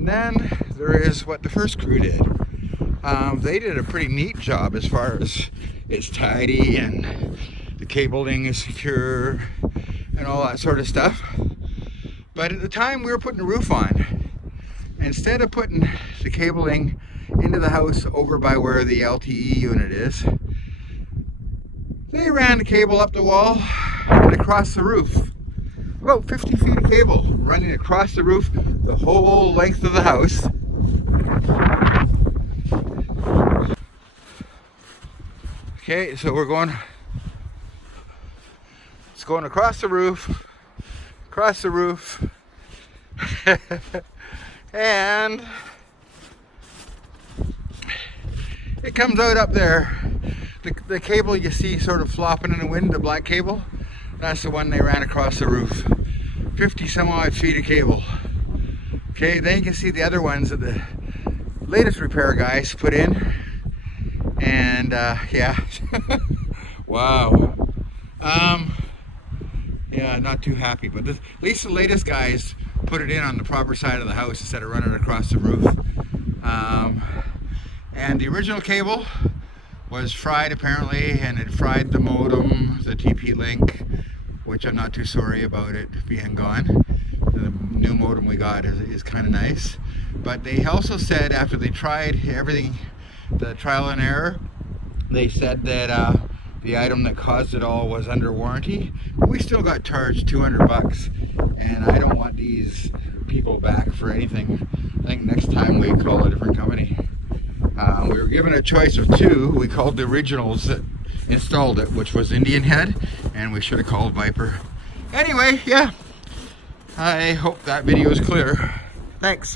And then there is what the first crew did. They did a pretty neat job as far as it's tidy and the cabling is secure and all that sort of stuff. But at the time we were putting the roof on, instead of putting the cabling into the house over by where the LTE unit is, they ran the cable up the wall and across the roof. About 50 feet of cable running across the roof the whole length of the house. Okay, so it's going across the roof, and it comes out up there. The cable you see sort of flopping in the wind, the black cable, that's the one they ran across the roof. 50 some odd feet of cable. Okay, then you can see the other ones that the latest repair guys put in. And yeah, wow. Yeah, not too happy, but at least the latest guys put it in on the proper side of the house instead of running across the roof. And the original cable was fried apparently, and it fried the modem, the TP-Link, which I'm not too sorry about it being gone. The new modem we got is kind of nice. But they also said after they tried everything, the trial and error, they said that the item that caused it all was under warranty, but we still got charged 200 bucks, and I don't want these people back for anything. I think next time we call a different company. We were given a choice of two. We called the originals that installed it, which was Indian Head, and we should have called Viper. Anyway, yeah, I hope that video is clear. Thanks.